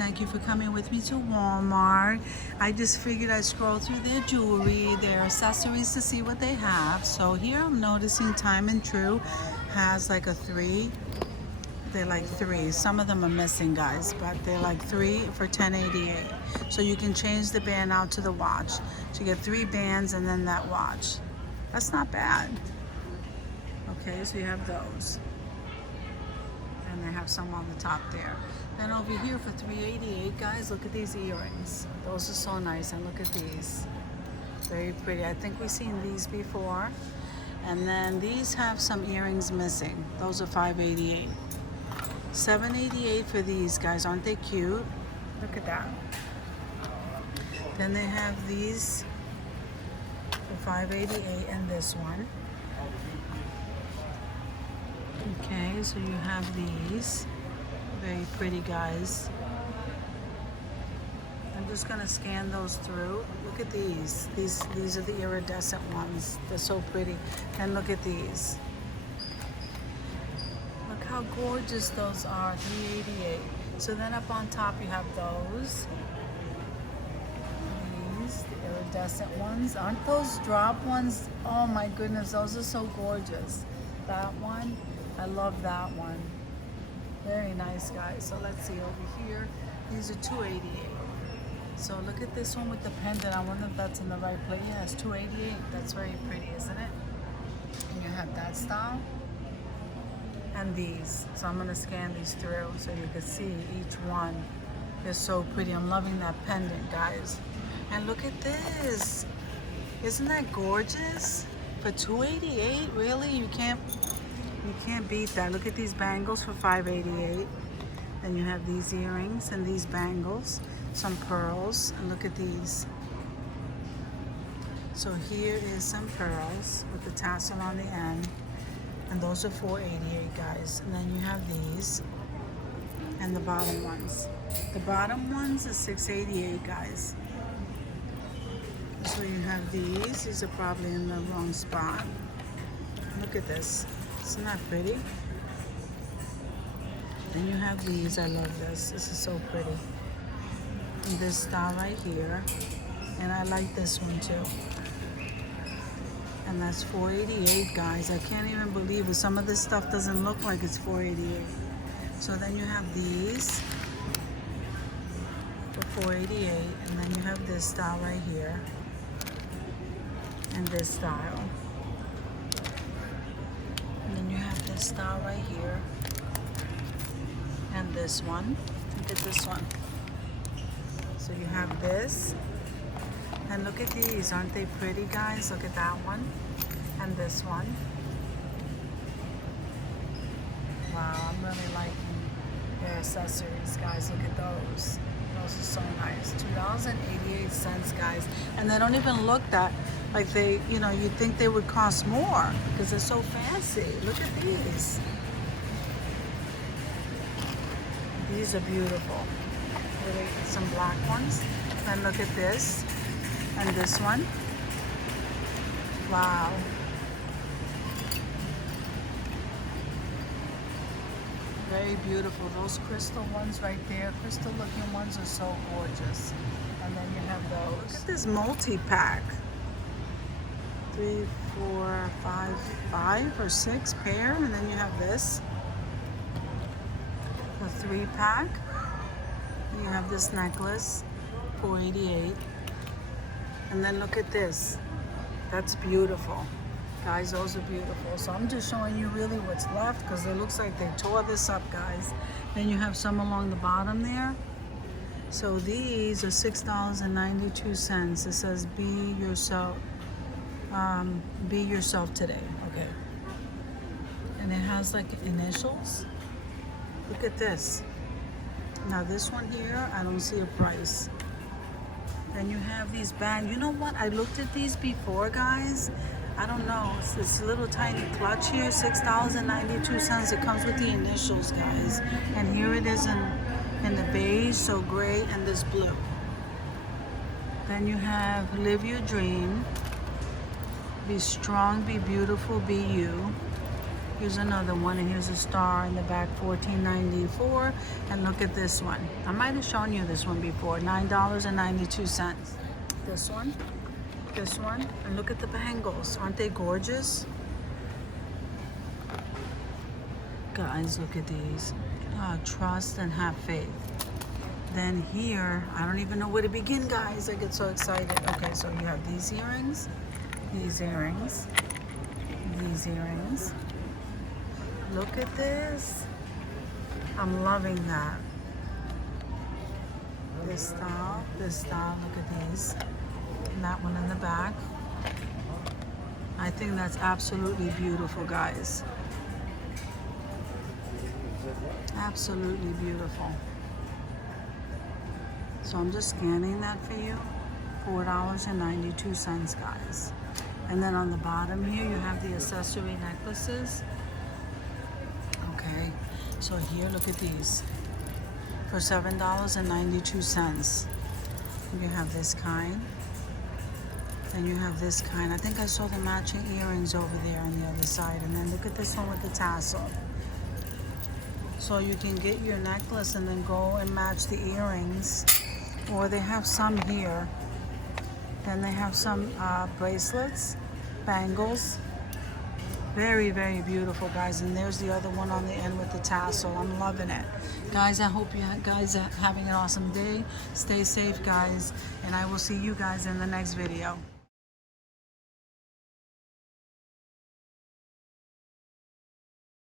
Thank you for coming with me to Walmart. I just figured I'd scroll through their jewelry, their accessories to see what they have. So here I'm noticing Time and True has like a 3. They're like 3. Some of them are missing, guys, but they're like 3 for $10.88. So you can change the band out to the watch. So you get 3 bands and then that watch. That's not bad. Okay, so you have those. And they have some on the top there. Then over here for $3.88, guys, look at these earrings. Those are so nice, and look at these. Very pretty. I think we've seen these before. And then these have some earrings missing. Those are $5.88. $7.88 for these, guys. Aren't they cute? Look at that. Then they have these for $5.88 and this one. Okay, so you have these. Very pretty, guys. I'm just gonna scan those through. Look at these. These are the iridescent ones. They're so pretty. And look at these. Look how gorgeous those are. $3.88. So then up on top you have those. These, the iridescent ones. Aren't those drop ones? Oh my goodness, those are so gorgeous. That one. I love that one. Very nice, guys. So let's see over here. These are $2.88. So look at this one with the pendant. I wonder if that's in the right place. Yeah, it's $2.88. That's very pretty, isn't it? And you have that style. And these. So I'm gonna scan these through so you can see each one. They're so pretty. I'm loving that pendant, guys. And look at this. Isn't that gorgeous? For $2.88, really? You can't beat that. Look at these bangles for $5.88. Then you have these earrings and these bangles, some pearls, and look at these. So here is some pearls with the tassel on the end, and those are $4.88, guys. And then you have these and the bottom ones. The bottom ones are $6.88, guys. So you have these. These are probably in the wrong spot. Look at this. Isn't that pretty? Then you have these. I love this. This is so pretty. And this style right here. And I like this one too. And that's $4.88, guys. I can't even believe it. Some of this stuff doesn't look like it's $4.88. So then you have these for $4.88. And then you have this style right here. And this style. And then you have this style right here. And this one. Look at this one. So you have this. And look at these. Aren't they pretty, guys? Look at that one. And this one. Wow, I'm really liking their accessories, guys. Look at those. Those are so nice. $2.88, guys. And they don't even look that like they, you'd think they would cost more because they're so fancy. Look at these. These are beautiful. Really, some black ones. And look at this. And this one. Wow. Very beautiful. Those crystal ones right there, crystal looking ones are so gorgeous. And then you have those. Look at this multi-pack. 3, 4, 5 or 6 pair. And then you have this. A 3-pack. You have this necklace, $4.88. And then look at this. That's beautiful. Guys, those are beautiful. So I'm just showing you really what's left because it looks like they tore this up, guys. Then you have some along the bottom there. So these are $6.92. It says be yourself today. Okay. And it has like initials. Look at this. Now this one here, I don't see a price. Then you have these bags. You know what? I looked at these before, guys. I don't know. It's this little tiny clutch here, $6.92. It comes with the initials, guys. And here it is in the beige, so gray, and this blue. Then you have live your dream. Be strong, be beautiful, be you. Here's another one, and here's a star in the back, $14.94. And look at this one. I might have shown you this one before, $9.92. This one, and look at the bangles. Aren't they gorgeous? Guys, look at these. Trust and have faith. Then here, I don't even know where to begin, guys. I get so excited. Okay, so you have these earrings, these earrings, these earrings. Look at this. I'm loving that. This style, look at these. And that one in the back. I think that's absolutely beautiful, guys. Absolutely beautiful. So I'm just scanning that for you. $4.92, guys. And then on the bottom here, you have the accessory necklaces. Okay, so here, look at these. For $7.92. You have this kind. And you have this kind. I think I saw the matching earrings over there on the other side. And then look at this one with the tassel. So you can get your necklace and then go and match the earrings. Or they have some here. Then they have some bracelets, bangles. Very, very beautiful, guys. And there's the other one on the end with the tassel. I'm loving it. Guys, I hope you guys are having an awesome day. Stay safe, guys. And I will see you guys in the next video.